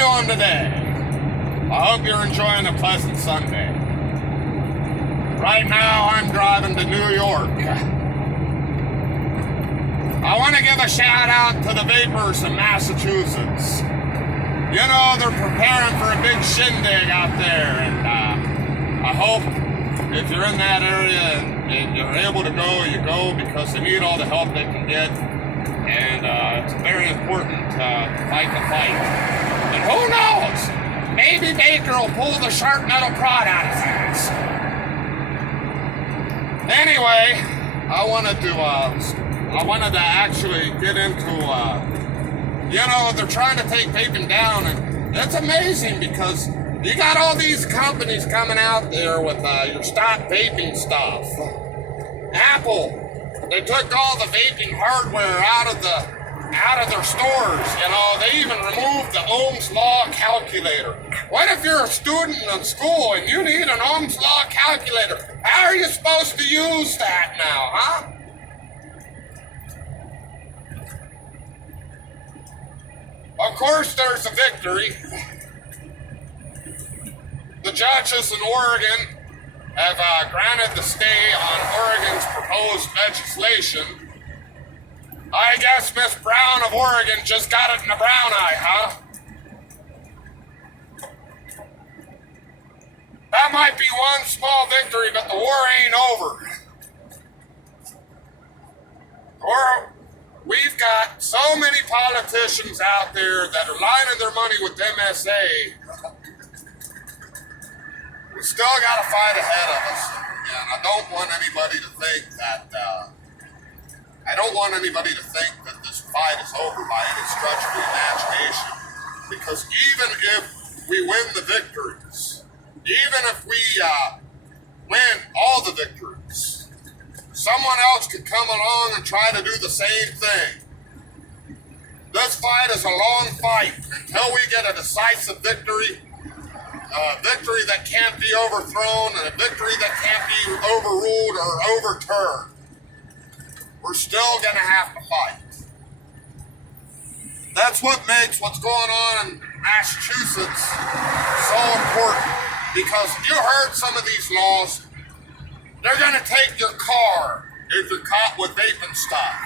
doing today? I hope you're enjoying a pleasant Sunday. Right now, I'm driving to New York. I want to give a shout out to the vapors in Massachusetts. You know, they're preparing for a big shindig out there, and I hope if you're in that area and you're able to go, you go, because they need all the help they can get. And it's very important to fight the fight. And who knows? Maybe Baker will pull the sharp metal prod out of things. Anyway, I wanted to actually get into, they're trying to take vaping down, and it's amazing because you got all these companies coming out there with your stop vaping stuff. Apple. They took all the vaping hardware out of their stores. You know, they even removed the Ohm's Law calculator. What if you're a student in school and you need an Ohm's Law calculator? How are you supposed to use that now, huh? Of course, there's a victory. The judges in Oregon have granted the stay on Oregon's proposed legislation. I guess Miss Brown of Oregon just got it in the brown eye, huh? That might be one small victory, but the war ain't over. We've got so many politicians out there that are lining their money with MSA. We still got a fight ahead of us, and I don't want anybody to think that this fight is over by any stretch of the imagination. Because even if we win the victories, even if we win all the victories, someone else could come along and try to do the same thing. This fight is a long fight until we get a decisive victory. A victory that can't be overthrown, and a victory that can't be overruled or overturned. We're still going to have to fight. That's what makes what's going on in Massachusetts so important. Because you heard some of these laws. They're going to take your car if you're caught with vaping stuff.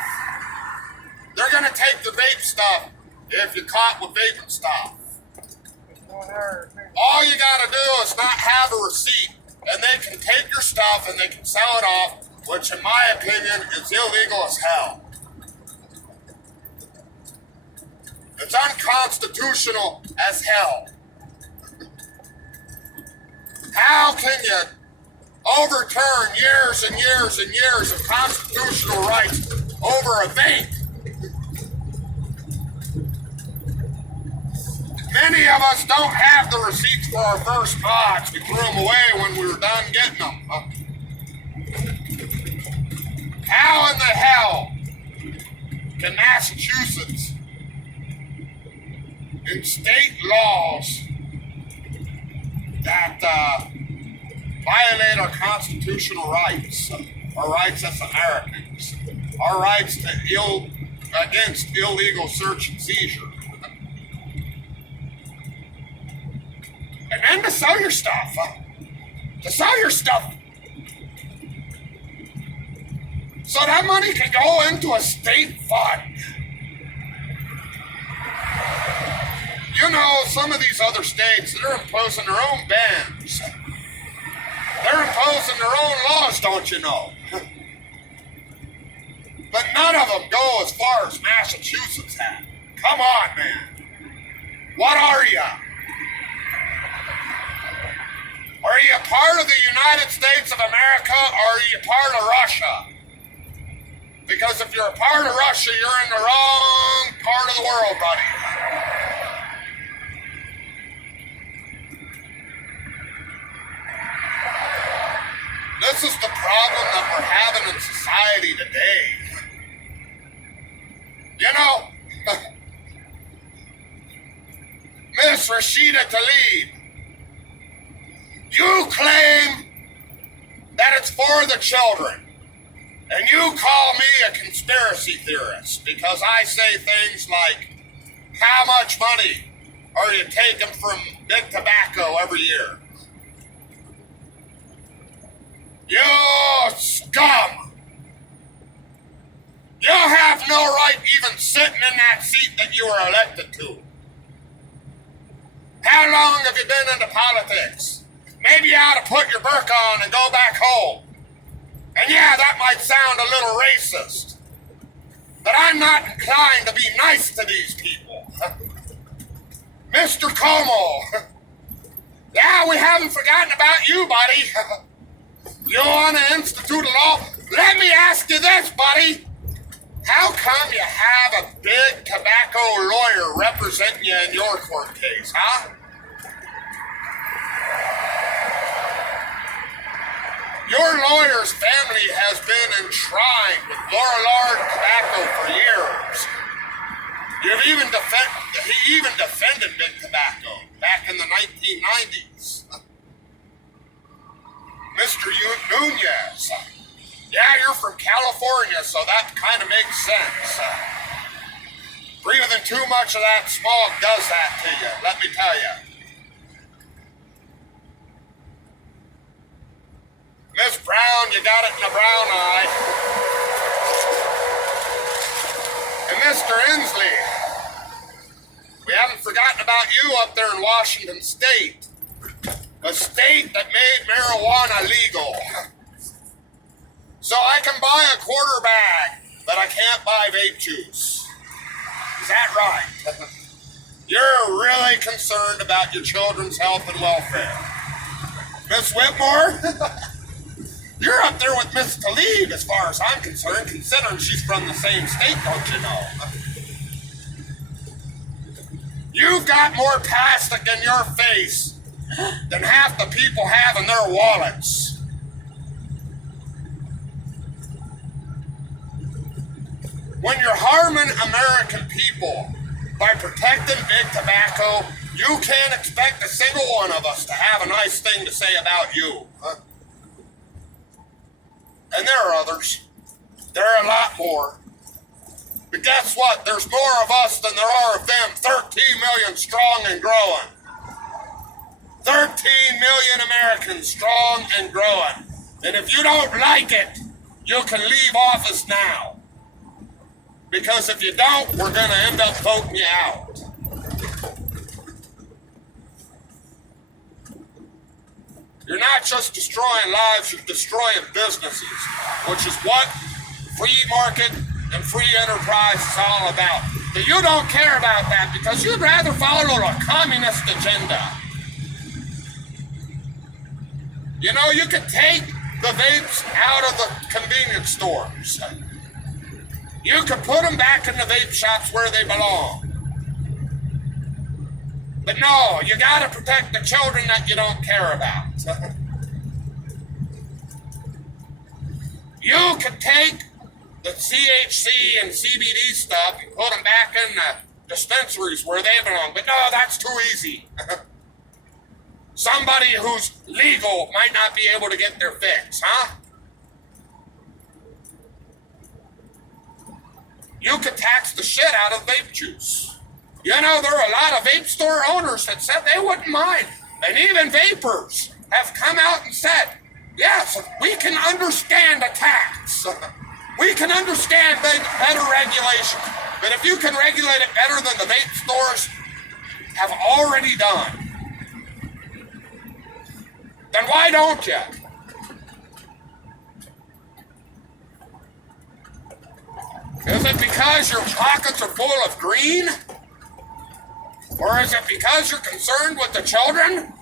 They're going to take the vape stuff if you're caught with vaping stuff. All you gotta do is not have a receipt, and they can take your stuff and they can sell it off, which in my opinion is illegal as hell. It's unconstitutional as hell. How can you overturn years and years and years of constitutional rights over a vape? Many of us don't have the receipts for our first pods. We threw them away when we were done getting them. How in the hell can Massachusetts instate laws that violate our constitutional rights, our rights as Americans, our rights against illegal search and seizure? And then to sell your stuff. So that money can go into a state fund. You know, some of these other states, they're imposing their own bans. They're imposing their own laws, don't you know? But none of them go as far as Massachusetts have. Come on, man. What are you? Are you part of the United States of America, or are you part of Russia? Because if you're a part of Russia, you're in the wrong part of the world, buddy. This is the problem that we're having in society today. You know, Miss Rashida Tlaib, you claim that it's for the children, and you call me a conspiracy theorist because I say things like, how much money or you take them from Big Tobacco every year. You scum! You have no right even sitting in that seat that you were elected to. How long have you been into politics? Maybe you ought to put your burqa on and go back home. And yeah, that might sound a little racist, but I'm not inclined to be nice to these people. Mr. Como, yeah, we haven't forgotten about you, buddy. You want to institute a law? Let me ask you this, buddy. How come you have a big tobacco lawyer representing you in your court case, huh? Your lawyer's family has been enshrined with Lorillard tobacco for years. He even defended big tobacco back in the 1990s. Mr. Nunez, yeah, you're from California, so that kind of makes sense. Breathing too much of that smog does that to you, let me tell you. Miss Brown, you got it in the brown eye. And Mr. Inslee, we haven't forgotten about you up there in Washington State. A state that made marijuana legal. So I can buy a quarter bag, but I can't buy vape juice. Is that right? You're really concerned about your children's health and welfare. Miss Whitmore? You're up there with Miss Tlaib as far as I'm concerned, considering she's from the same state, don't you know? You've got more plastic in your face than half the people have in their wallets. When you're harming American people by protecting big tobacco, you can't expect a single one of us to have a nice thing to say about you. Huh? And there are others. There are a lot more. But guess what? There's more of us than there are of them. 13 million strong and growing. 13 million Americans strong and growing. And if you don't like it, you can leave office now. Because if you don't, we're going to end up voting you out. You're not just destroying lives, you're destroying businesses, which is what free market and free enterprise is all about. But you don't care about that because you'd rather follow a communist agenda. You know, you could take the vapes out of the convenience stores. You could put them back in the vape shops where they belong. But no, you gotta protect the children that you don't care about. You could take the THC and CBD stuff and put them back in the dispensaries where they belong. But no, that's too easy. Somebody who's legal might not be able to get their fix, huh? You could tax the shit out of vape juice. You know, there are a lot of vape store owners that said they wouldn't mind. And even vapors have come out and said, yes, we can understand a tax. We can understand better regulation. But if you can regulate it better than the vape stores have already done, then why don't you? Is it because your pockets are full of green? Or is it because you're concerned with the children?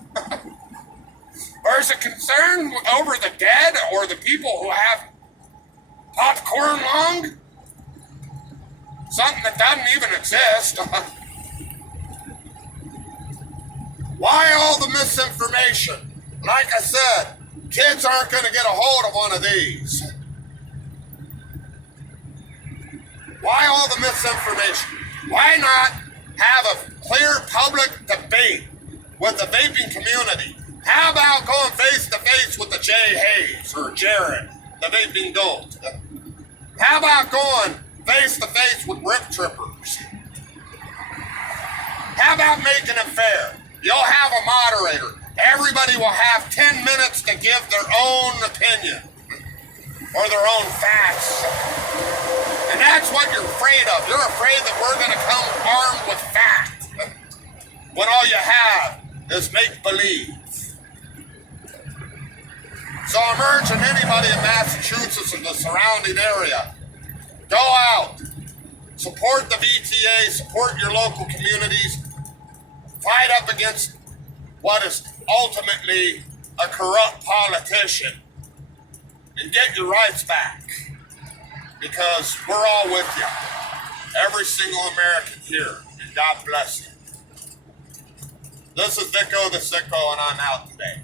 Or is it concern over the dead or the people who have popcorn lung? Something that doesn't even exist. Why all the misinformation? Like I said, kids aren't going to get a hold of one of these. Why all the misinformation? Why not have a clear public debate with the vaping community? How about going face to face with the Jay Hayes or Jared, the vaping goat? How about going face to face with Rip Trippers? How how about making it fair? You'll have a moderator. Everybody will have 10 minutes to give their own opinion or their own facts. And that's what you're afraid of. You're afraid that we're going to come armed with fact when all you have is make-believe. So I'm urging anybody in Massachusetts and the surrounding area, go out, support the VTA, support your local communities, fight up against what is ultimately a corrupt politician, and get your rights back, because we're all with you, every single American here, and God bless you. This is Dicko the Sicko, and I'm out today.